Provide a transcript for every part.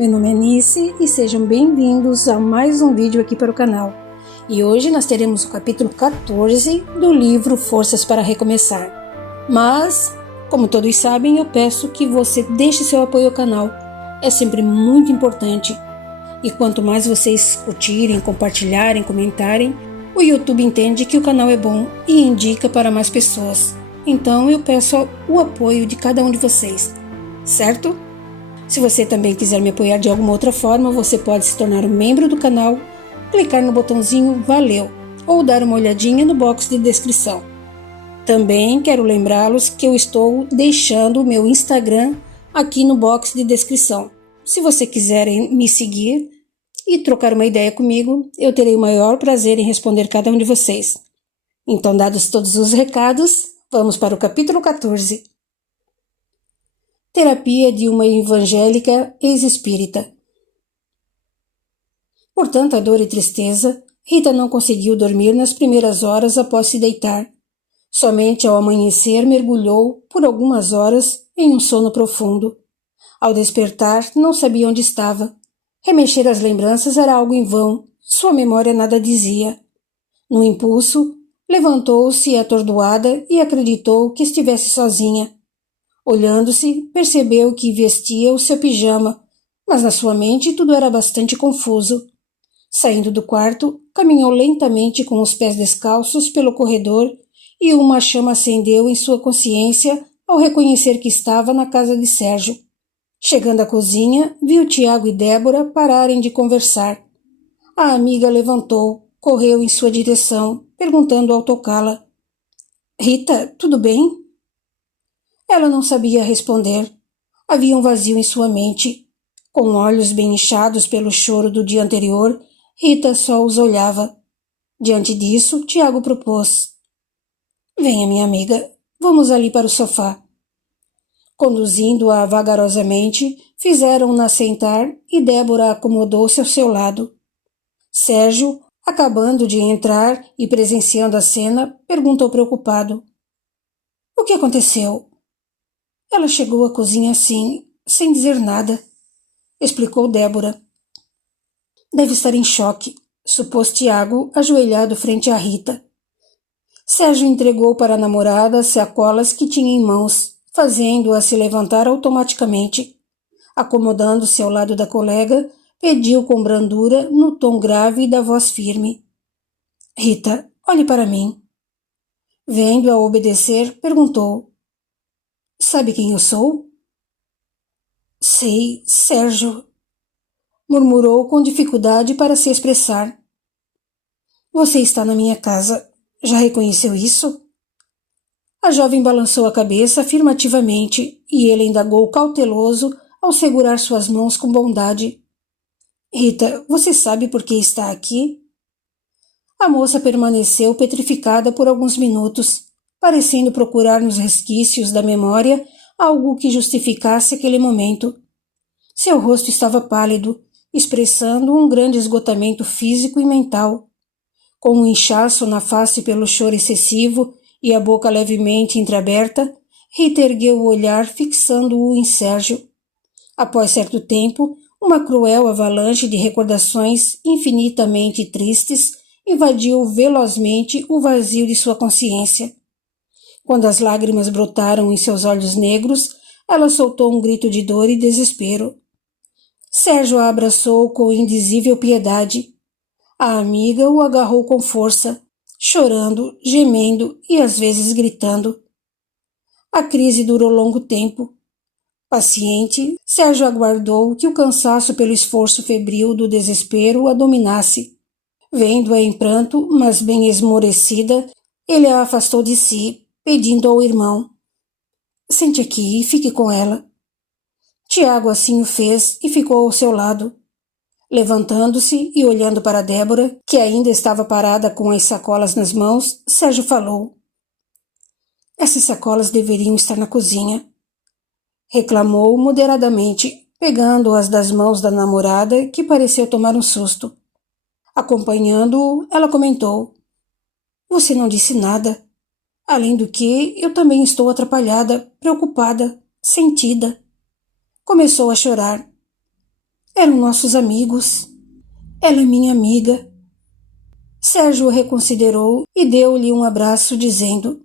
meu nome é Nice e sejam bem-vindos a mais um vídeo aqui para o canal. E hoje nós teremos o capítulo 14 do livro Forças para Recomeçar. Mas, como todos sabem, eu peço que você deixe seu apoio ao canal. É sempre muito importante. E quanto mais vocês curtirem, compartilharem, comentarem, o YouTube entende que o canal é bom e indica para mais pessoas. Então eu peço o apoio de cada um de vocês, certo? Se você também quiser me apoiar de alguma outra forma, você pode se tornar um membro do canal, clicar no botãozinho Valeu ou dar uma olhadinha no box de descrição. Também quero lembrá-los que eu estou deixando o meu Instagram aqui no box de descrição. Se você quiserem me seguir e trocar uma ideia comigo, eu terei o maior prazer em responder cada um de vocês. Então, dados todos os recados, vamos para o capítulo 14. Terapia de uma evangélica ex-espírita. Por tanta dor e tristeza, Rita não conseguiu dormir nas primeiras horas após se deitar. Somente ao amanhecer mergulhou, por algumas horas, em um sono profundo. Ao despertar, não sabia onde estava. Remexer as lembranças era algo em vão, sua memória nada dizia. No impulso, levantou-se atordoada e acreditou que estivesse sozinha. Olhando-se, percebeu que vestia o seu pijama, mas na sua mente tudo era bastante confuso. Saindo do quarto, caminhou lentamente com os pés descalços pelo corredor e uma chama acendeu em sua consciência ao reconhecer que estava na casa de Sérgio. Chegando à cozinha, viu Tiago e Débora pararem de conversar. A amiga levantou, correu em sua direção, perguntando ao tocá-la: "Rita, tudo bem?" Ela não sabia responder. Havia um vazio em sua mente. Com olhos bem inchados pelo choro do dia anterior, Rita só os olhava. Diante disso, Tiago propôs: "Venha, minha amiga, vamos ali para o sofá." Conduzindo-a vagarosamente, fizeram-na sentar e Débora acomodou-se ao seu lado. Sérgio, acabando de entrar e presenciando a cena, perguntou preocupado: "O que aconteceu?" "Ela chegou à cozinha assim, sem dizer nada", explicou Débora. "Deve estar em choque", supôs Tiago, ajoelhado frente a Rita. Sérgio entregou para a namorada as sacolas que tinha em mãos, fazendo-a se levantar automaticamente. Acomodando-se ao lado da colega, pediu com brandura, no tom grave da voz firme: "Rita, olhe para mim." Vendo-a obedecer, perguntou: "Sabe quem eu sou?" "Sei, Sérgio", murmurou com dificuldade para se expressar. "Você está na minha casa. Já reconheceu isso?" A jovem balançou a cabeça afirmativamente e ele indagou cauteloso ao segurar suas mãos com bondade: "Rita, você sabe por que está aqui?" A moça permaneceu petrificada por alguns minutos, parecendo procurar nos resquícios da memória algo que justificasse aquele momento. Seu rosto estava pálido, expressando um grande esgotamento físico e mental. Com um inchaço na face pelo choro excessivo e a boca levemente entreaberta, Rita ergueu o olhar fixando-o em Sérgio. Após certo tempo, uma cruel avalanche de recordações infinitamente tristes invadiu velozmente o vazio de sua consciência. Quando as lágrimas brotaram em seus olhos negros, ela soltou um grito de dor e desespero. Sérgio a abraçou com indizível piedade. A amiga o agarrou com força, chorando, gemendo e às vezes gritando. A crise durou longo tempo. Paciente, Sérgio aguardou que o cansaço pelo esforço febril do desespero a dominasse. Vendo-a em pranto, mas bem esmorecida, ele a afastou de si, pedindo ao irmão: "Sente aqui e fique com ela." Tiago assim o fez e ficou ao seu lado. Levantando-se e olhando para Débora, que ainda estava parada com as sacolas nas mãos, Sérgio falou: "Essas sacolas deveriam estar na cozinha." Reclamou moderadamente, pegando-as das mãos da namorada, que pareceu tomar um susto. Acompanhando-o, ela comentou: "Você não disse nada. Além do que, eu também estou atrapalhada, preocupada, sentida." Começou a chorar. Eram nossos amigos. Ela é minha amiga. Sérgio o reconsiderou e deu-lhe um abraço, dizendo: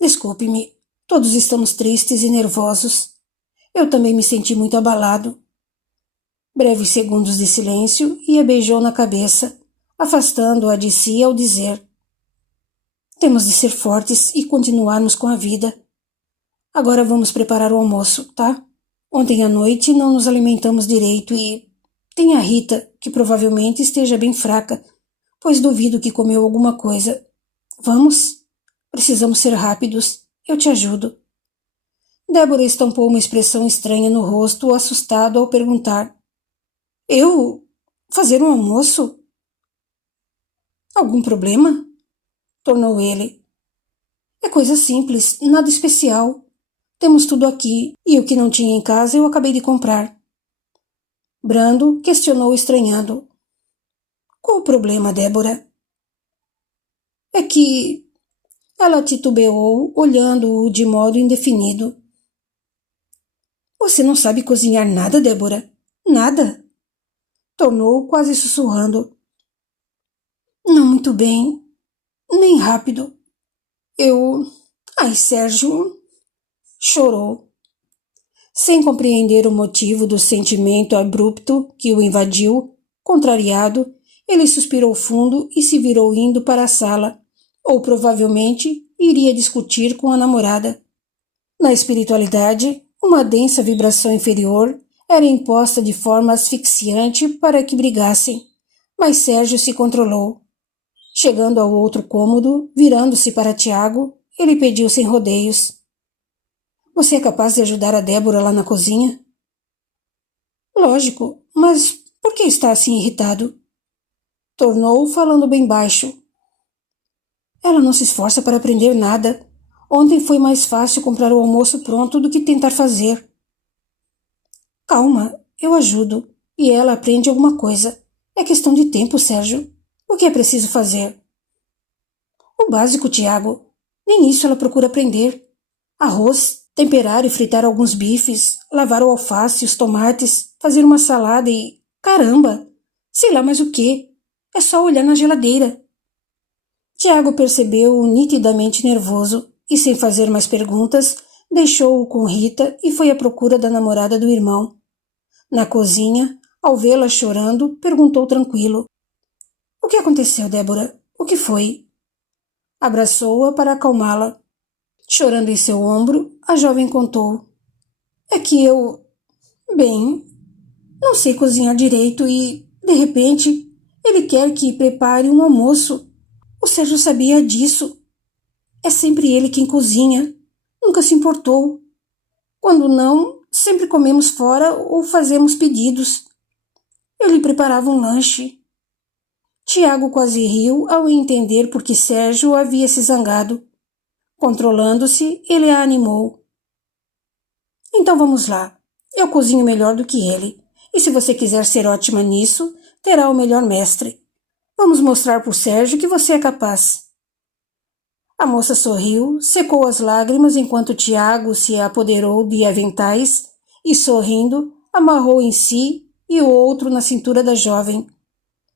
Desculpe-me, todos estamos tristes e nervosos. Eu também me senti muito abalado. Breves segundos de silêncio e a beijou na cabeça, afastando-a de si ao dizer: Temos de ser fortes e continuarmos com a vida. Agora vamos preparar o almoço, tá? Ontem à noite não nos alimentamos direito e... Tem a Rita, que provavelmente esteja bem fraca, pois duvido que comeu alguma coisa. Vamos? Precisamos ser rápidos. Eu te ajudo. Débora estampou uma expressão estranha no rosto, assustado ao perguntar: Eu? Fazer um almoço? Algum problema? Tornou ele. É coisa simples, nada especial. Temos tudo aqui, e o que não tinha em casa eu acabei de comprar. Brando questionou estranhado. Qual o problema, Débora? É que... Ela titubeou, olhando-o de modo indefinido. Você não sabe cozinhar nada, Débora? Nada? Tornou quase sussurrando. Não muito bem, nem rápido. Eu... Ai, Sérgio... Chorou. Sem compreender o motivo do sentimento abrupto que o invadiu, contrariado, ele suspirou fundo e se virou indo para a sala, ou provavelmente iria discutir com a namorada. Na espiritualidade, uma densa vibração inferior era imposta de forma asfixiante para que brigassem, mas Sérgio se controlou. Chegando ao outro cômodo, virando-se para Tiago, ele pediu sem rodeios: Você é capaz de ajudar a Débora lá na cozinha? Lógico, mas por que está assim irritado? Tornou falando bem baixo. Ela não se esforça para aprender nada. Ontem foi mais fácil comprar o almoço pronto do que tentar fazer. Calma, eu ajudo. E ela aprende alguma coisa. É questão de tempo, Sérgio. O que é preciso fazer? O básico, Tiago. Nem isso ela procura aprender. Arroz, temperar e fritar alguns bifes, lavar o alface, os tomates, fazer uma salada e... Caramba! Sei lá mais o quê. É só olhar na geladeira. Tiago percebeu-o nitidamente nervoso e, sem fazer mais perguntas, deixou-o com Rita e foi à procura da namorada do irmão. Na cozinha, ao vê-la chorando, perguntou tranquilo: O que aconteceu, Débora? O que foi? Abraçou-a para acalmá-la. Chorando em seu ombro, a jovem contou: É que eu... Bem, não sei cozinhar direito e, de repente, ele quer que prepare um almoço. O Sérgio sabia disso. É sempre ele quem cozinha. Nunca se importou. Quando não, sempre comemos fora ou fazemos pedidos. Eu lhe preparava um lanche. Tiago quase riu ao entender por que Sérgio havia se zangado. Controlando-se, ele a animou. Então vamos lá. Eu cozinho melhor do que ele. E se você quiser ser ótima nisso, terá o melhor mestre. Vamos mostrar por Sérgio que você é capaz. A moça sorriu, secou as lágrimas enquanto Tiago se apoderou de aventais e, sorrindo, amarrou em si e o outro na cintura da jovem.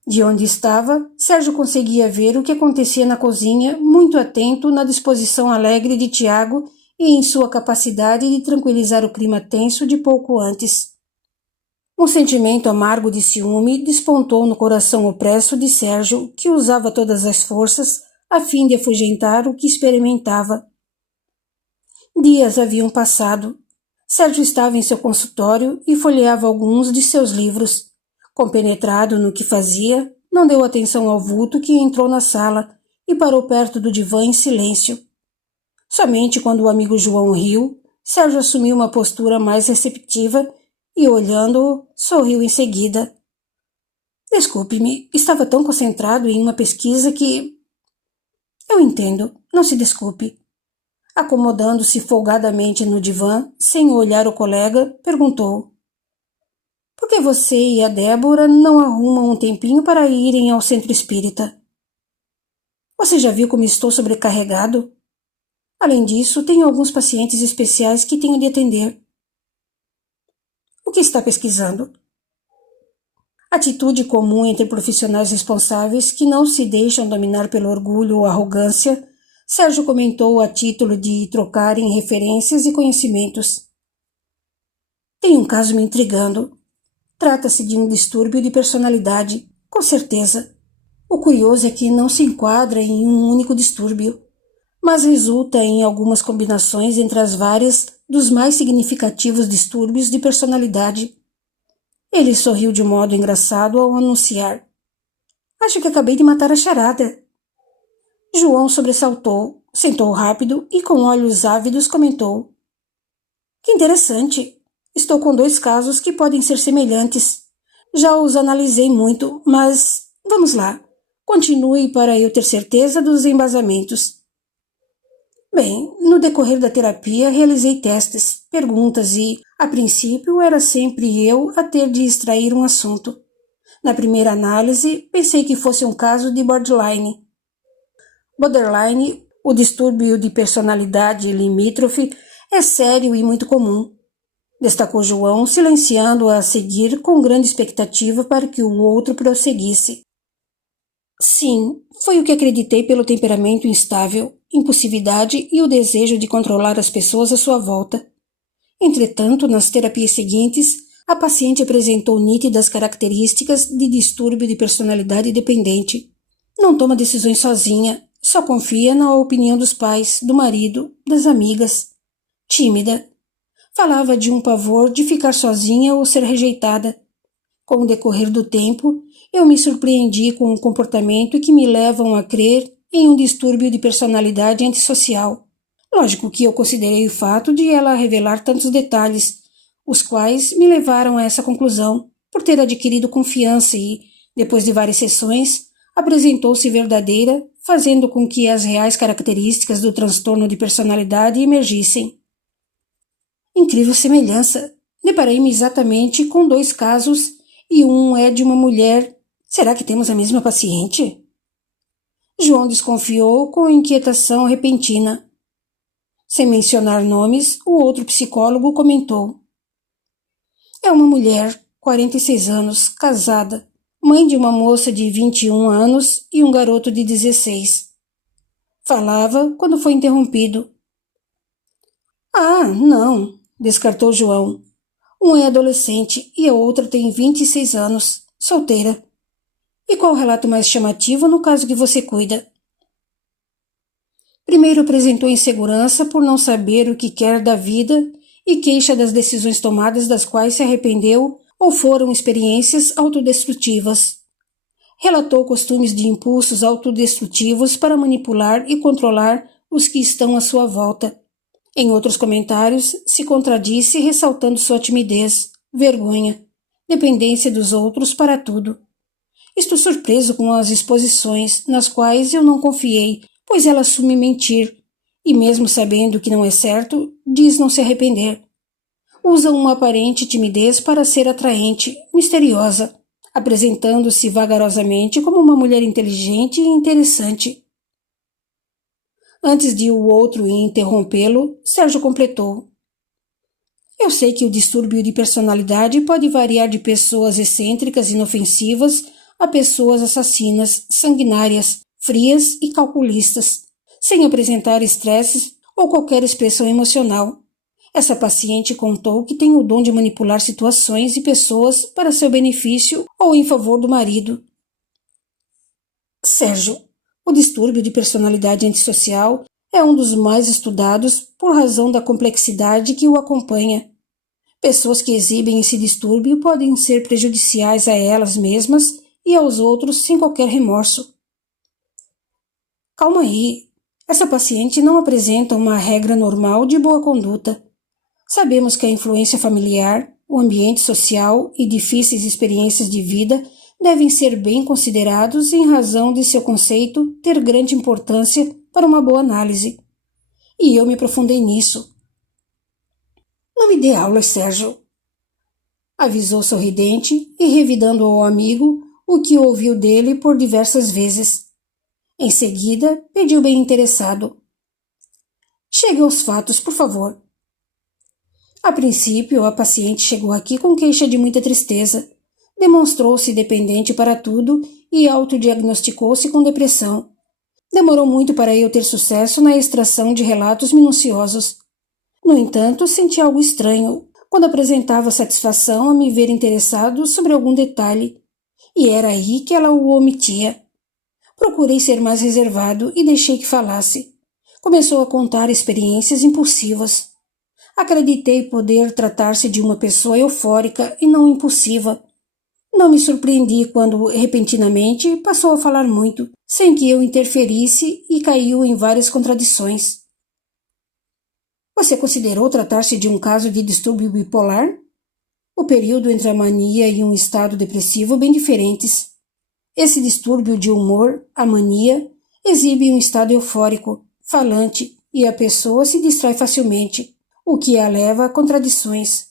De onde estava, Sérgio conseguia ver o que acontecia na cozinha, muito atento na disposição alegre de Tiago e em sua capacidade de tranquilizar o clima tenso de pouco antes. Um sentimento amargo de ciúme despontou no coração opresso de Sérgio, que usava todas as forças a fim de afugentar o que experimentava. Dias haviam passado. Sérgio estava em seu consultório e folheava alguns de seus livros. Compenetrado no que fazia, não deu atenção ao vulto que entrou na sala e parou perto do divã em silêncio. Somente quando o amigo João riu, Sérgio assumiu uma postura mais receptiva e, olhando-o, sorriu em seguida. Desculpe-me, estava tão concentrado em uma pesquisa que... Eu entendo, não se desculpe. Acomodando-se folgadamente no divã, sem olhar o colega, perguntou: Por que você e a Débora não arrumam um tempinho para irem ao centro espírita? Você já viu como estou sobrecarregado? Além disso, tenho alguns pacientes especiais que tenho de atender. O que está pesquisando? Atitude comum entre profissionais responsáveis que não se deixam dominar pelo orgulho ou arrogância, Sérgio comentou a título de trocarem referências e conhecimentos. Tem um caso me intrigando. Trata-se de um distúrbio de personalidade, com certeza. O curioso é que não se enquadra em um único distúrbio, mas resulta em algumas combinações entre as várias dos mais significativos distúrbios de personalidade. Ele sorriu de modo engraçado ao anunciar. Acho que acabei de matar a charada. João sobressaltou, sentou rápido e com olhos ávidos comentou. Que interessante. Estou com 2 casos que podem ser semelhantes. Já os analisei muito, mas vamos lá. Continue para eu ter certeza dos embasamentos. Bem, no decorrer da terapia realizei testes, perguntas e, a princípio, era sempre eu a ter de extrair um assunto. Na primeira análise, pensei que fosse um caso de borderline. Borderline, o distúrbio de personalidade limítrofe, é sério e muito comum, destacou João, silenciando a seguir com grande expectativa para que o outro prosseguisse. Sim, foi o que acreditei pelo temperamento instável, impulsividade e o desejo de controlar as pessoas à sua volta. Entretanto, nas terapias seguintes, a paciente apresentou nítidas características de distúrbio de personalidade dependente. Não toma decisões sozinha, só confia na opinião dos pais, do marido, das amigas. Tímida. Falava de um pavor de ficar sozinha ou ser rejeitada. Com o decorrer do tempo, eu me surpreendi com um comportamento que me levam a crer em um distúrbio de personalidade antissocial. Lógico que eu considerei o fato de ela revelar tantos detalhes, os quais me levaram a essa conclusão, por ter adquirido confiança e, depois de várias sessões, apresentou-se verdadeira, fazendo com que as reais características do transtorno de personalidade emergissem. Incrível semelhança. Deparei-me exatamente com 2 casos e um é de uma mulher. Será que temos a mesma paciente? João desconfiou com inquietação repentina. Sem mencionar nomes, o outro psicólogo comentou. É uma mulher, 46 anos, casada, mãe de uma moça de 21 anos e um garoto de 16. Falava quando foi interrompido. Ah, não, descartou João. Um é adolescente e a outra tem 26 anos, solteira. E qual o relato mais chamativo no caso que você cuida? Primeiro apresentou insegurança por não saber o que quer da vida e queixa das decisões tomadas das quais se arrependeu ou foram experiências autodestrutivas. Relatou costumes de impulsos autodestrutivos para manipular e controlar os que estão à sua volta. Em outros comentários, se contradisse ressaltando sua timidez, vergonha, dependência dos outros para tudo. Estou surpreso com as exposições, nas quais eu não confiei, pois ela assume mentir, e mesmo sabendo que não é certo, diz não se arrepender. Usa uma aparente timidez para ser atraente, misteriosa, apresentando-se vagarosamente como uma mulher inteligente e interessante. Antes de o outro interrompê-lo, Sérgio completou. Eu sei que o distúrbio de personalidade pode variar de pessoas excêntricas e inofensivas a pessoas assassinas, sanguinárias, frias e calculistas, sem apresentar estresses ou qualquer expressão emocional. Essa paciente contou que tem o dom de manipular situações e pessoas para seu benefício ou em favor do marido. Sérgio, o distúrbio de personalidade antissocial é um dos mais estudados por razão da complexidade que o acompanha. Pessoas que exibem esse distúrbio podem ser prejudiciais a elas mesmas e aos outros sem qualquer remorso. Calma aí, essa paciente não apresenta uma regra normal de boa conduta. Sabemos que a influência familiar, o ambiente social e difíceis experiências de vida devem ser bem considerados em razão de seu conceito ter grande importância para uma boa análise. E eu me aprofundei nisso. Não me dê aulas, Sérgio, avisou sorridente e revidando ao amigo o que ouviu dele por diversas vezes. Em seguida, pediu bem interessado. Chegue aos fatos, por favor. A princípio, a paciente chegou aqui com queixa de muita tristeza, Demonstrou-se dependente para tudo e autodiagnosticou-se com depressão. Demorou muito para eu ter sucesso na extração de relatos minuciosos. No entanto, senti algo estranho quando apresentava satisfação a me ver interessado sobre algum detalhe, e era aí que ela o omitia. Procurei ser mais reservado e deixei que falasse. Começou a contar experiências impulsivas. Acreditei poder tratar-se de uma pessoa eufórica e não impulsiva. Não me surpreendi quando, repentinamente, passou a falar muito, sem que eu interferisse, e caiu em várias contradições. Você considerou tratar-se de um caso de distúrbio bipolar? O período entre a mania e um estado depressivo bem diferentes. Esse distúrbio de humor, a mania, exibe um estado eufórico, falante, e a pessoa se distrai facilmente, o que a leva a contradições.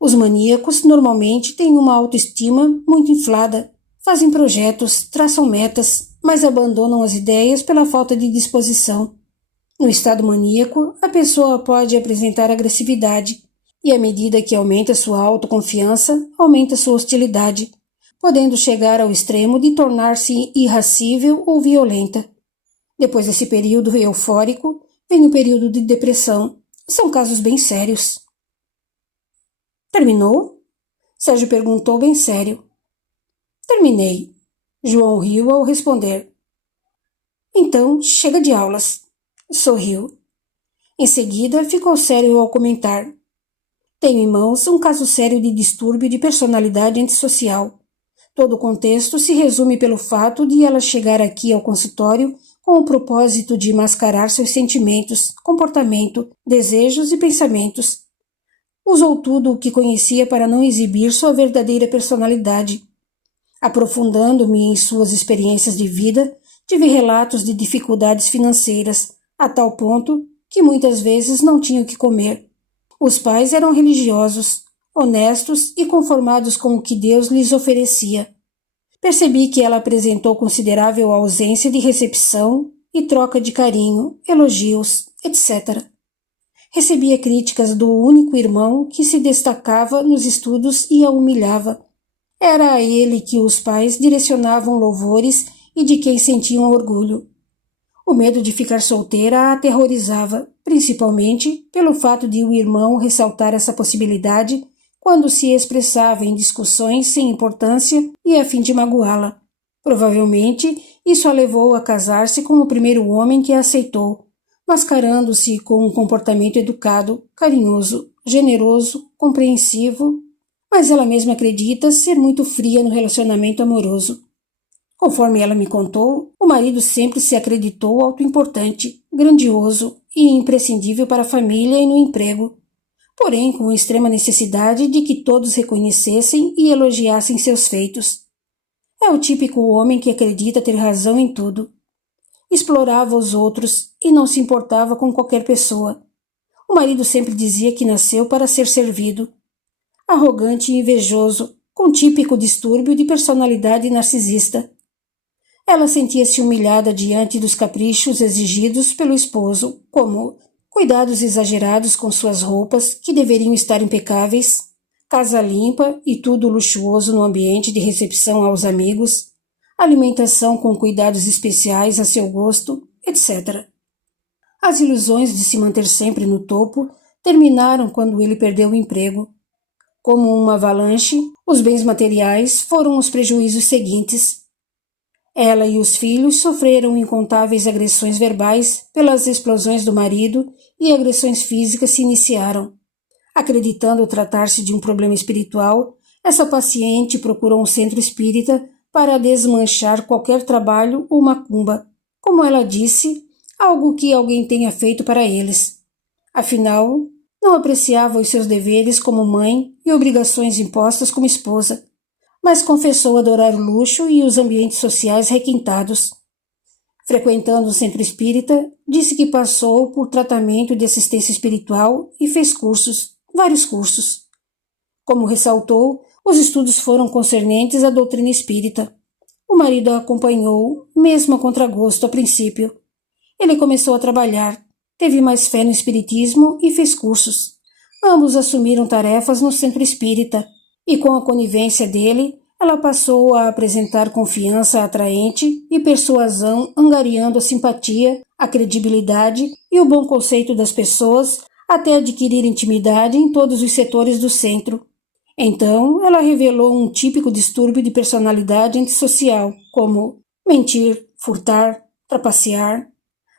Os maníacos normalmente têm uma autoestima muito inflada, fazem projetos, traçam metas, mas abandonam as ideias pela falta de disposição. No estado maníaco, a pessoa pode apresentar agressividade, e à medida que aumenta sua autoconfiança, aumenta sua hostilidade, podendo chegar ao extremo de tornar-se irascível ou violenta. Depois desse período eufórico, vem o período de depressão. São casos bem sérios. Terminou? Sérgio perguntou bem sério. Terminei. João riu ao responder. Então, chega de aulas. Sorriu. Em seguida, ficou sério ao comentar. Tenho em mãos um caso sério de distúrbio de personalidade antissocial. Todo o contexto se resume pelo fato de ela chegar aqui ao consultório com o propósito de mascarar seus sentimentos, comportamento, desejos e pensamentos. Usou tudo o que conhecia para não exibir sua verdadeira personalidade. Aprofundando-me em suas experiências de vida, tive relatos de dificuldades financeiras, a tal ponto que muitas vezes não tinha o que comer. Os pais eram religiosos, honestos e conformados com o que Deus lhes oferecia. Percebi que ela apresentou considerável ausência de recepção e troca de carinho, elogios, etc. Recebia críticas do único irmão que se destacava nos estudos e a humilhava. Era a ele que os pais direcionavam louvores e de quem sentiam orgulho. O medo de ficar solteira a aterrorizava, principalmente pelo fato de o irmão ressaltar essa possibilidade quando se expressava em discussões sem importância e a fim de magoá-la. Provavelmente, isso a levou a casar-se com o primeiro homem que a aceitou, mascarando-se com um comportamento educado, carinhoso, generoso, compreensivo, mas ela mesma acredita ser muito fria no relacionamento amoroso. Conforme ela me contou, o marido sempre se acreditou autoimportante, grandioso e imprescindível para a família e no emprego, porém com extrema necessidade de que todos reconhecessem e elogiassem seus feitos. É o típico homem que acredita ter razão em tudo. Explorava os outros e não se importava com qualquer pessoa. O marido sempre dizia que nasceu para ser servido. Arrogante e invejoso, com típico distúrbio de personalidade narcisista. Ela sentia-se humilhada diante dos caprichos exigidos pelo esposo, como cuidados exagerados com suas roupas, que deveriam estar impecáveis, casa limpa e tudo luxuoso no ambiente de recepção aos amigos, alimentação com cuidados especiais a seu gosto, etc. As ilusões de se manter sempre no topo terminaram quando ele perdeu o emprego. Como uma avalanche, os bens materiais foram os prejuízos seguintes. Ela e os filhos sofreram incontáveis agressões verbais pelas explosões do marido e agressões físicas se iniciaram. Acreditando tratar-se de um problema espiritual, essa paciente procurou um centro espírita para desmanchar qualquer trabalho ou macumba, como ela disse, algo que alguém tenha feito para eles. Afinal, não apreciava os seus deveres como mãe e obrigações impostas como esposa, mas confessou adorar o luxo e os ambientes sociais requintados. Frequentando o centro espírita, disse que passou por tratamento de assistência espiritual e fez cursos, vários cursos. Como ressaltou, os estudos foram concernentes à doutrina espírita. O marido a acompanhou, mesmo a contragosto a princípio. Ele começou a trabalhar, teve mais fé no espiritismo e fez cursos. Ambos assumiram tarefas no centro espírita, e com a conivência dele, ela passou a apresentar confiança atraente e persuasão, angariando a simpatia, a credibilidade e o bom conceito das pessoas, até adquirir intimidade em todos os setores do centro. Então, ela revelou um típico distúrbio de personalidade antissocial, como mentir, furtar, trapacear.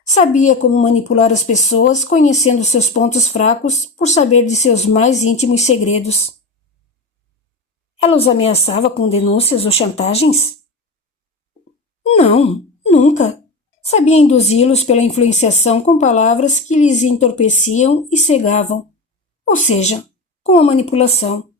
Sabia como manipular as pessoas, conhecendo seus pontos fracos, por saber de seus mais íntimos segredos. Ela os ameaçava com denúncias ou chantagens? Não, nunca. Sabia induzi-los pela influenciação com palavras que lhes entorpeciam e cegavam, ou seja, com a manipulação.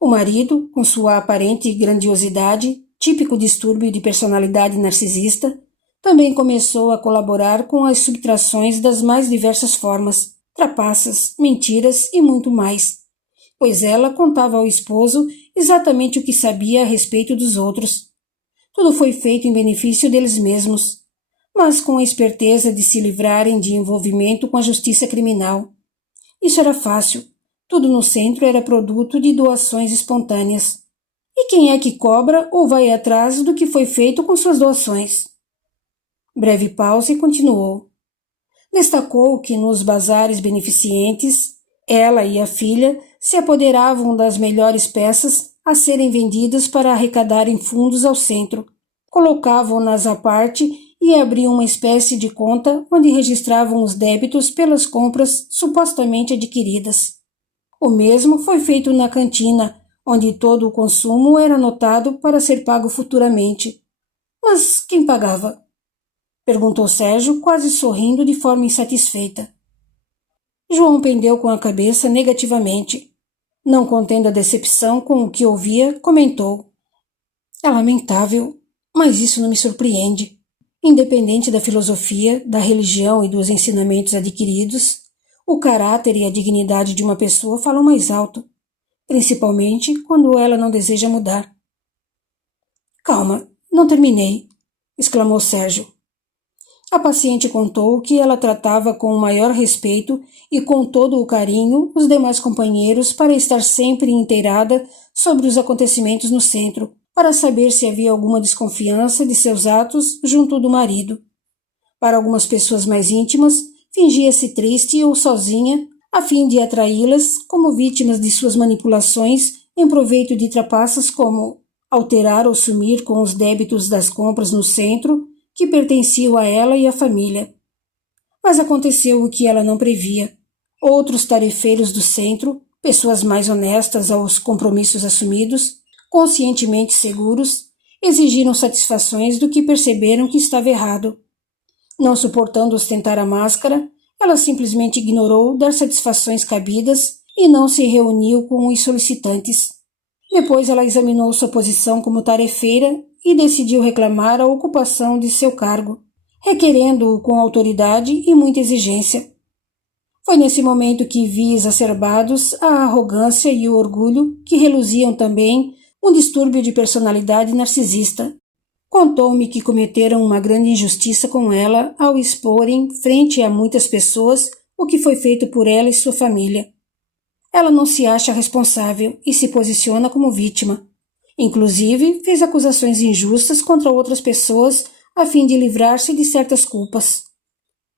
O marido, com sua aparente grandiosidade, típico distúrbio de personalidade narcisista, também começou a colaborar com as subtrações das mais diversas formas, trapaças, mentiras e muito mais, pois ela contava ao esposo exatamente o que sabia a respeito dos outros. Tudo foi feito em benefício deles mesmos, mas com a esperteza de se livrarem de envolvimento com a justiça criminal. Isso era fácil. Tudo no centro era produto de doações espontâneas. E quem é que cobra ou vai atrás do que foi feito com suas doações? Breve pausa e continuou. Destacou que nos bazares beneficentes, ela e a filha se apoderavam das melhores peças a serem vendidas para arrecadarem fundos ao centro. Colocavam-nas à parte e abriam uma espécie de conta onde registravam os débitos pelas compras supostamente adquiridas. O mesmo foi feito na cantina, onde todo o consumo era anotado para ser pago futuramente. Mas quem pagava? Perguntou Sérgio, quase sorrindo de forma insatisfeita. João pendeu com a cabeça negativamente. Não contendo a decepção com o que ouvia, comentou. É lamentável, mas isso não me surpreende. Independente da filosofia, da religião e dos ensinamentos adquiridos, o caráter e a dignidade de uma pessoa falam mais alto, principalmente quando ela não deseja mudar. Calma, não terminei, exclamou Sérgio. A paciente contou que ela tratava com o maior respeito e com todo o carinho os demais companheiros para estar sempre inteirada sobre os acontecimentos no centro, para saber se havia alguma desconfiança de seus atos junto do marido. Para algumas pessoas mais íntimas, fingia-se triste ou sozinha, a fim de atraí-las como vítimas de suas manipulações em proveito de trapaças como alterar ou sumir com os débitos das compras no centro que pertenciam a ela e à família. Mas aconteceu o que ela não previa. Outros tarefeiros do centro, pessoas mais honestas aos compromissos assumidos, conscientemente seguros, exigiram satisfações do que perceberam que estava errado. Não suportando ostentar a máscara, ela simplesmente ignorou dar satisfações cabidas e não se reuniu com os solicitantes. Depois ela examinou sua posição como tarefeira e decidiu reclamar a ocupação de seu cargo, requerendo-o com autoridade e muita exigência. Foi nesse momento que vi exacerbados a arrogância e o orgulho que reluziam também um distúrbio de personalidade narcisista. Contou-me que cometeram uma grande injustiça com ela ao exporem, frente a muitas pessoas, o que foi feito por ela e sua família. Ela não se acha responsável e se posiciona como vítima. Inclusive, fez acusações injustas contra outras pessoas a fim de livrar-se de certas culpas.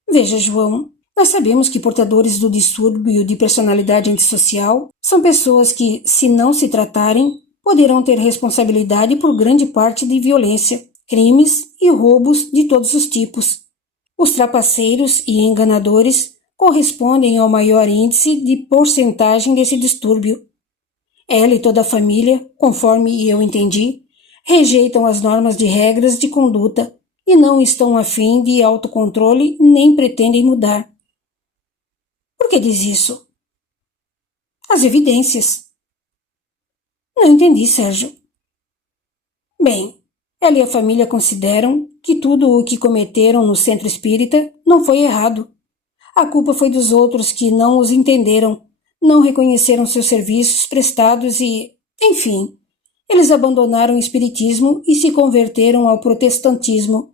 Veja, João, nós sabemos que portadores do distúrbio de personalidade antissocial são pessoas que, se não se tratarem, poderão ter responsabilidade por grande parte de violência, crimes e roubos de todos os tipos. Os trapaceiros e enganadores correspondem ao maior índice de porcentagem desse distúrbio. Ela e toda a família, conforme eu entendi, rejeitam as normas de regras de conduta e não estão a fim de autocontrole nem pretendem mudar. Por que diz isso? As evidências. Não entendi, Sérgio. Bem, ela e a família consideram que tudo o que cometeram no centro espírita não foi errado. A culpa foi dos outros que não os entenderam, não reconheceram seus serviços prestados e, enfim, eles abandonaram o espiritismo e se converteram ao protestantismo.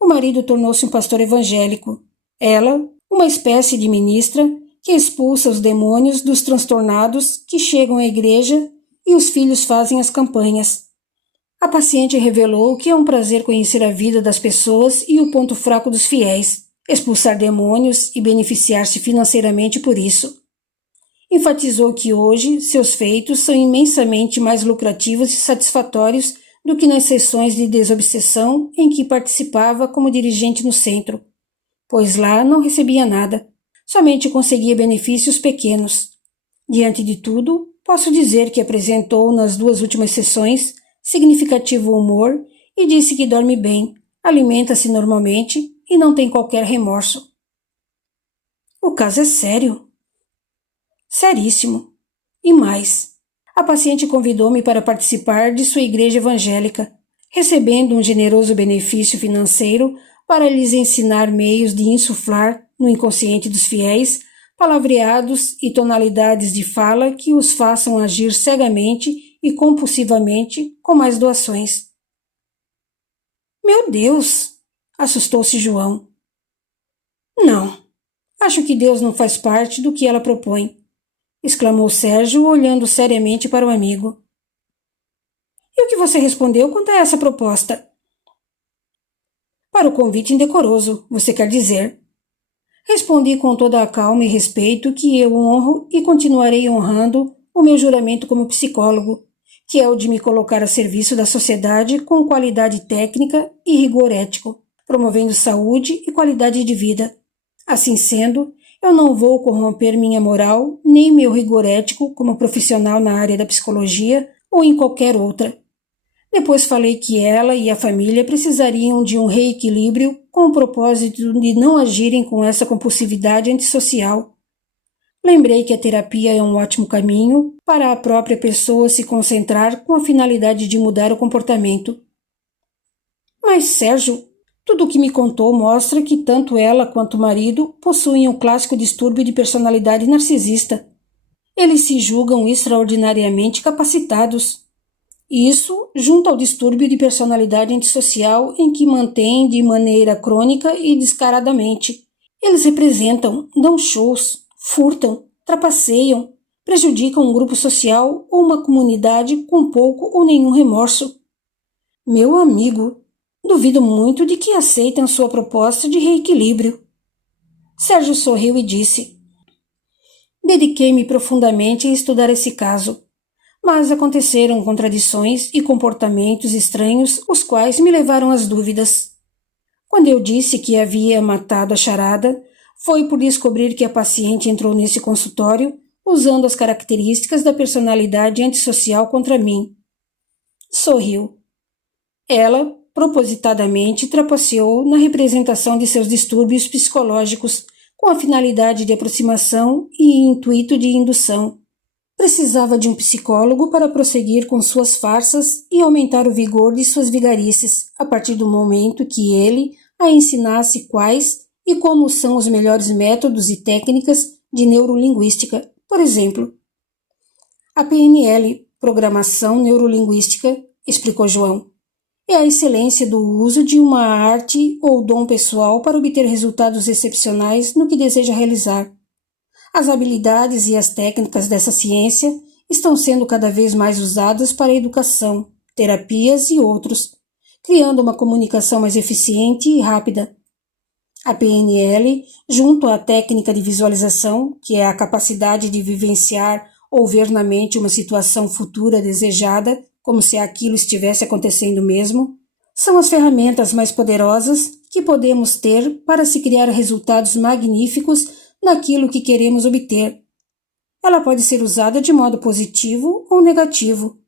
O marido tornou-se um pastor evangélico. Ela, uma espécie de ministra que expulsa os demônios dos transtornados que chegam à igreja e os filhos fazem as campanhas. A paciente revelou que é um prazer conhecer a vida das pessoas e o ponto fraco dos fiéis, expulsar demônios e beneficiar-se financeiramente por isso. Enfatizou que hoje seus feitos são imensamente mais lucrativos e satisfatórios do que nas sessões de desobsessão em que participava como dirigente no centro, pois lá não recebia nada, somente conseguia benefícios pequenos. Diante de tudo, posso dizer que apresentou nas 2 últimas sessões significativo humor e disse que dorme bem, alimenta-se normalmente e não tem qualquer remorso. O caso é sério. Seríssimo. E mais, a paciente convidou-me para participar de sua igreja evangélica, recebendo um generoso benefício financeiro para lhes ensinar meios de insuflar no inconsciente dos fiéis palavreados e tonalidades de fala que os façam agir cegamente e compulsivamente com mais doações. Meu Deus! Assustou-se João. Não, acho que Deus não faz parte do que ela propõe, exclamou Sérgio, olhando seriamente para o amigo. E o que você respondeu quanto a essa proposta? Para o convite indecoroso, você quer dizer. Respondi com toda a calma e respeito que eu honro e continuarei honrando o meu juramento como psicólogo, que é o de me colocar a serviço da sociedade com qualidade técnica e rigor ético, promovendo saúde e qualidade de vida. Assim sendo, eu não vou corromper minha moral nem meu rigor ético como profissional na área da psicologia ou em qualquer outra. Depois falei que ela e a família precisariam de um reequilíbrio com o propósito de não agirem com essa compulsividade antissocial. Lembrei que a terapia é um ótimo caminho para a própria pessoa se concentrar com a finalidade de mudar o comportamento. Mas, Sérgio, tudo o que me contou mostra que tanto ela quanto o marido possuem um clássico distúrbio de personalidade narcisista. Eles se julgam extraordinariamente capacitados. Isso junto ao distúrbio de personalidade antissocial em que mantém de maneira crônica e descaradamente. Eles representam, dão shows, furtam, trapaceiam, prejudicam um grupo social ou uma comunidade com pouco ou nenhum remorso. Meu amigo, duvido muito de que aceitem sua proposta de reequilíbrio. Sérgio sorriu e disse: dediquei-me profundamente a estudar esse caso. Mas aconteceram contradições e comportamentos estranhos, os quais me levaram às dúvidas. Quando eu disse que havia matado a charada, foi por descobrir que a paciente entrou nesse consultório usando as características da personalidade antissocial contra mim. Sorriu. Ela, propositadamente, trapaceou na representação de seus distúrbios psicológicos com a finalidade de aproximação e intuito de indução. Precisava de um psicólogo para prosseguir com suas farsas e aumentar o vigor de suas vigarices, a partir do momento que ele a ensinasse quais e como são os melhores métodos e técnicas de neurolinguística, por exemplo. A PNL, Programação Neurolinguística, explicou João, é a excelência do uso de uma arte ou dom pessoal para obter resultados excepcionais no que deseja realizar. As habilidades e as técnicas dessa ciência estão sendo cada vez mais usadas para a educação, terapias e outros, criando uma comunicação mais eficiente e rápida. A PNL, junto à técnica de visualização, que é a capacidade de vivenciar ou ver na mente uma situação futura desejada, como se aquilo estivesse acontecendo mesmo, são as ferramentas mais poderosas que podemos ter para se criar resultados magníficos naquilo que queremos obter. Ela pode ser usada de modo positivo ou negativo.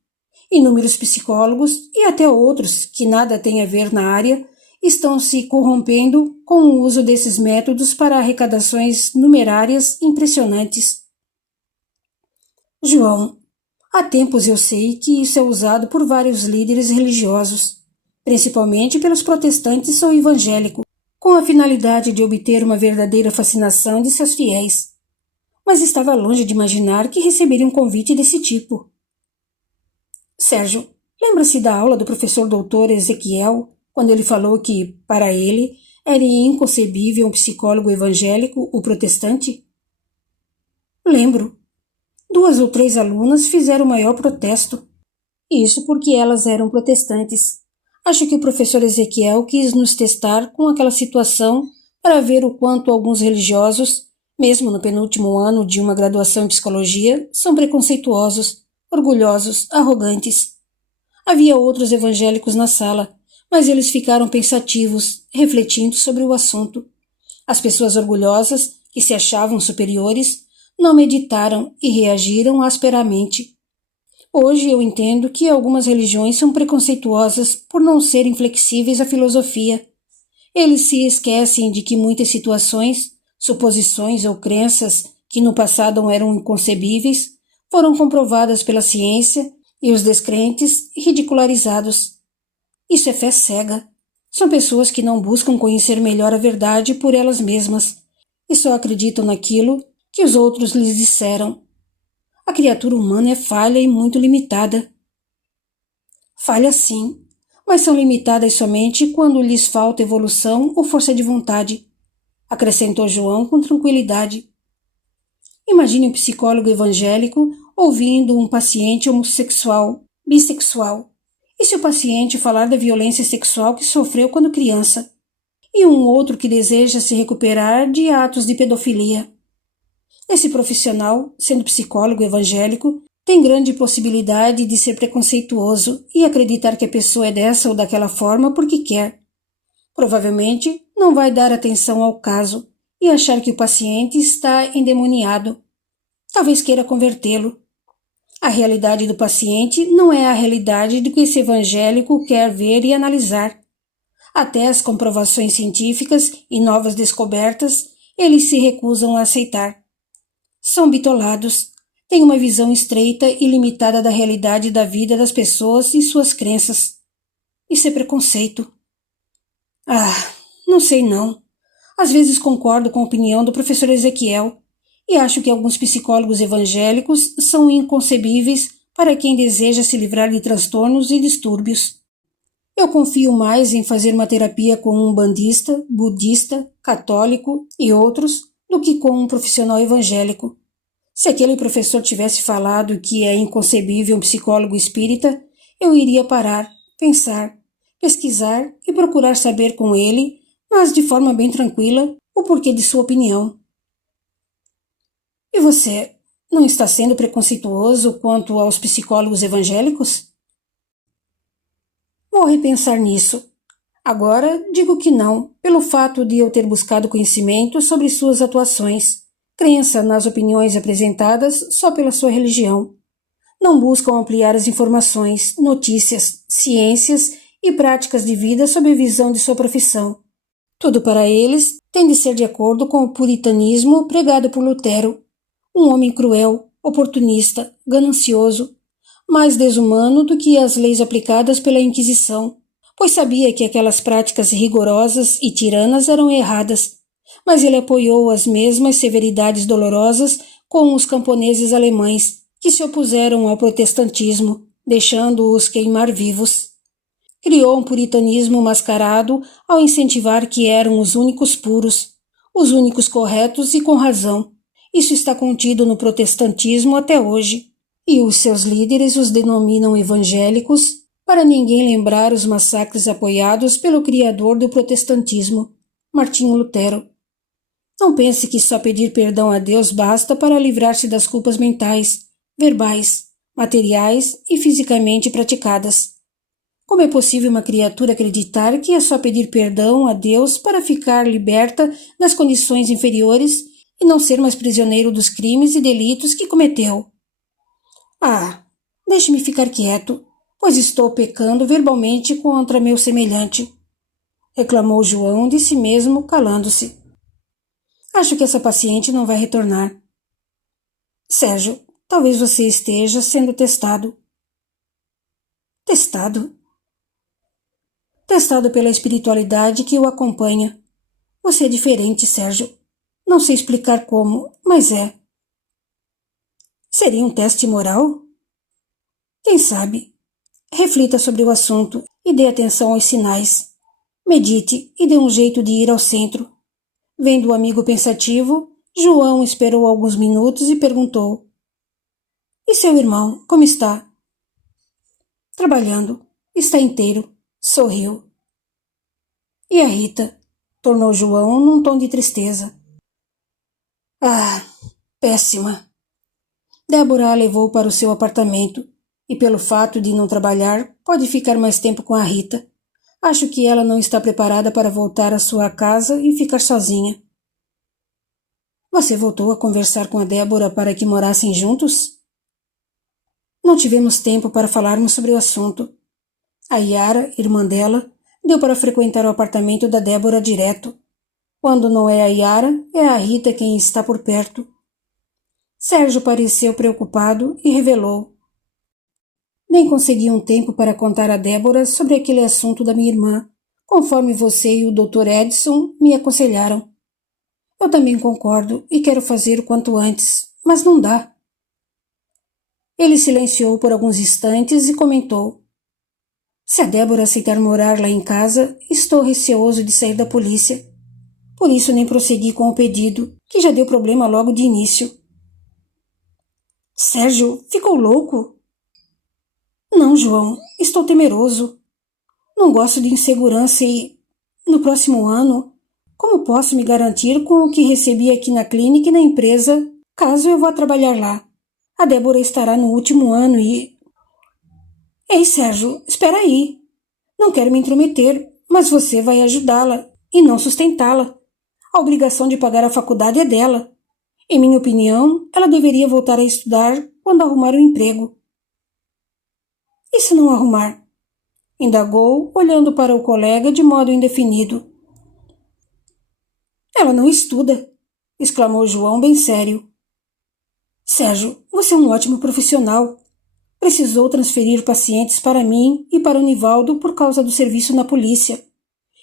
Inúmeros psicólogos e até outros que nada têm a ver na área estão se corrompendo com o uso desses métodos para arrecadações numerárias impressionantes. João, há tempos eu sei que isso é usado por vários líderes religiosos, principalmente pelos protestantes ou evangélicos, com a finalidade de obter uma verdadeira fascinação de seus fiéis. Mas estava longe de imaginar que receberia um convite desse tipo. Sérgio, lembra-se da aula do professor doutor Ezequiel, quando ele falou que, para ele, era inconcebível um psicólogo evangélico ou protestante? Lembro. 2 ou 3 alunas fizeram o maior protesto. Isso porque elas eram protestantes. Acho que o professor Ezequiel quis nos testar com aquela situação para ver o quanto alguns religiosos, mesmo no penúltimo ano de uma graduação em psicologia, são preconceituosos, orgulhosos, arrogantes. Havia outros evangélicos na sala, mas eles ficaram pensativos, refletindo sobre o assunto. As pessoas orgulhosas, que se achavam superiores, não meditaram e reagiram asperamente. Hoje eu entendo que algumas religiões são preconceituosas por não serem flexíveis à filosofia. Eles se esquecem de que muitas situações, suposições ou crenças que no passado eram inconcebíveis, foram comprovadas pela ciência e os descrentes ridicularizados. Isso é fé cega. São pessoas que não buscam conhecer melhor a verdade por elas mesmas e só acreditam naquilo que os outros lhes disseram. A criatura humana é falha e muito limitada. Falha sim, mas são limitadas somente quando lhes falta evolução ou força de vontade, acrescentou João com tranquilidade. Imagine um psicólogo evangélico ouvindo um paciente homossexual, bissexual. E se o paciente falar da violência sexual que sofreu quando criança? E um outro que deseja se recuperar de atos de pedofilia? Esse profissional, sendo psicólogo evangélico, tem grande possibilidade de ser preconceituoso e acreditar que a pessoa é dessa ou daquela forma porque quer. Provavelmente não vai dar atenção ao caso e achar que o paciente está endemoniado. Talvez queira convertê-lo. A realidade do paciente não é a realidade do que esse evangélico quer ver e analisar. Até as comprovações científicas e novas descobertas eles se recusam a aceitar. São bitolados, têm uma visão estreita e limitada da realidade da vida das pessoas e suas crenças. Isso é preconceito. Não sei não. Às vezes concordo com a opinião do professor Ezequiel e acho que alguns psicólogos evangélicos são inconcebíveis para quem deseja se livrar de transtornos e distúrbios. Eu confio mais em fazer uma terapia com um bandista, budista, católico e outros do que com um profissional evangélico. Se aquele professor tivesse falado que é inconcebível um psicólogo espírita, eu iria parar, pensar, pesquisar e procurar saber com ele, mas de forma bem tranquila, o porquê de sua opinião. E você, não está sendo preconceituoso quanto aos psicólogos evangélicos? Vou repensar nisso. Agora digo que não, pelo fato de eu ter buscado conhecimento sobre suas atuações, crença nas opiniões apresentadas só pela sua religião. Não buscam ampliar as informações, notícias, ciências e práticas de vida sob a visão de sua profissão. Tudo para eles tem de ser de acordo com o puritanismo pregado por Lutero, um homem cruel, oportunista, ganancioso, mais desumano do que as leis aplicadas pela Inquisição, pois sabia que aquelas práticas rigorosas e tiranas eram erradas, mas ele apoiou as mesmas severidades dolorosas com os camponeses alemães que se opuseram ao protestantismo, deixando-os queimar vivos. Criou um puritanismo mascarado ao incentivar que eram os únicos puros, os únicos corretos e com razão. Isso está contido no protestantismo até hoje, e os seus líderes os denominam evangélicos para ninguém lembrar os massacres apoiados pelo criador do protestantismo, Martinho Lutero. Não pense que só pedir perdão a Deus basta para livrar-se das culpas mentais, verbais, materiais e fisicamente praticadas. Como é possível uma criatura acreditar que é só pedir perdão a Deus para ficar liberta das condições inferiores e não ser mais prisioneiro dos crimes e delitos que cometeu? Deixe-me ficar quieto, pois estou pecando verbalmente contra meu semelhante, reclamou João de si mesmo, calando-se. Acho que essa paciente não vai retornar. Sérgio, talvez você esteja sendo testado. Testado? Testado pela espiritualidade que o acompanha. Você é diferente, Sérgio. Não sei explicar como, mas é. Seria um teste moral? Quem sabe? Reflita sobre o assunto e dê atenção aos sinais. Medite e dê um jeito de ir ao centro. Vendo o amigo pensativo, João esperou alguns minutos e perguntou: E seu irmão, como está? Trabalhando. Está inteiro. Sorriu. E a Rita? Tornou João num tom de tristeza. Ah, péssima. Débora a levou para o seu apartamento e, pelo fato de não trabalhar, pode ficar mais tempo com a Rita. Acho que ela não está preparada para voltar à sua casa e ficar sozinha. Você voltou a conversar com a Débora para que morassem juntos? Não tivemos tempo para falarmos sobre o assunto. A Yara, irmã dela, deu para frequentar o apartamento da Débora direto. Quando não é a Yara, é a Rita quem está por perto. Sérgio pareceu preocupado e revelou. Nem consegui um tempo para contar a Débora sobre aquele assunto da minha irmã, conforme você e o Dr. Edson me aconselharam. Eu também concordo e quero fazer o quanto antes, mas não dá. Ele silenciou por alguns instantes e comentou. Se a Débora aceitar morar lá em casa, estou receoso de sair da polícia. Por isso nem prossegui com o pedido, que já deu problema logo de início. Sérgio, ficou louco? Não, João, estou temeroso. Não gosto de insegurança e, no próximo ano, como posso me garantir com o que recebi aqui na clínica e na empresa, caso eu vá trabalhar lá? A Débora estará no último ano e... Ei, Sérgio, espera aí. Não quero me intrometer, mas você vai ajudá-la e não sustentá-la. A obrigação de pagar a faculdade é dela. Em minha opinião, ela deveria voltar a estudar quando arrumar um emprego. E se não arrumar? Indagou, olhando para o colega de modo indefinido. Ela não estuda, exclamou João bem sério. Sérgio, você é um ótimo profissional. Precisou transferir pacientes para mim e para o Nivaldo por causa do serviço na polícia.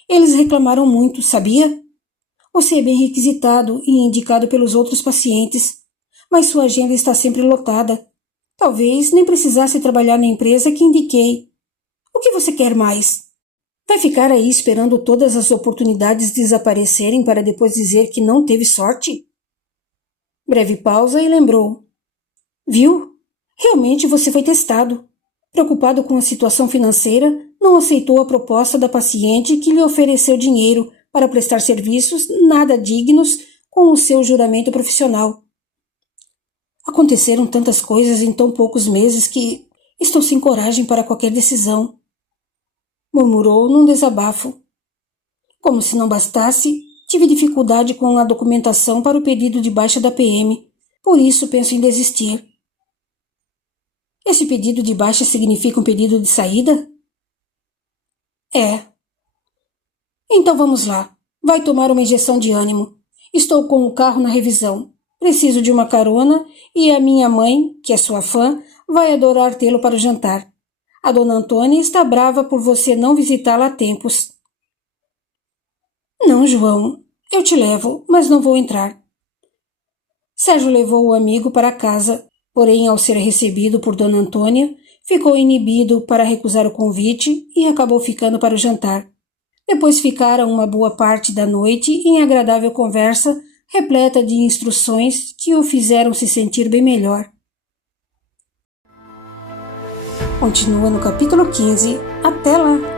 Eles reclamaram muito, sabia? Você é bem requisitado e indicado pelos outros pacientes, mas sua agenda está sempre lotada. Talvez nem precisasse trabalhar na empresa que indiquei. O que você quer mais? Vai ficar aí esperando todas as oportunidades desaparecerem para depois dizer que não teve sorte? Breve pausa e lembrou. Viu? Realmente você foi testado. Preocupado com a situação financeira, não aceitou a proposta da paciente que lhe ofereceu dinheiro para prestar serviços nada dignos com o seu juramento profissional. Aconteceram tantas coisas em tão poucos meses que estou sem coragem para qualquer decisão. Murmurou num desabafo. Como se não bastasse, tive dificuldade com a documentação para o pedido de baixa da PM, por isso penso em desistir. Esse pedido de baixa significa um pedido de saída? É. Então vamos lá. Vai tomar uma injeção de ânimo. Estou com o carro na revisão. Preciso de uma carona e a minha mãe, que é sua fã, vai adorar tê-lo para o jantar. A dona Antônia está brava por você não visitá-la há tempos. Não, João. Eu te levo, mas não vou entrar. Sérgio levou o amigo para casa, porém, ao ser recebido por dona Antônia, ficou inibido para recusar o convite e acabou ficando para o jantar. Depois ficaram uma boa parte da noite em agradável conversa, repleta de instruções que o fizeram se sentir bem melhor. Continua no capítulo 15. Até lá!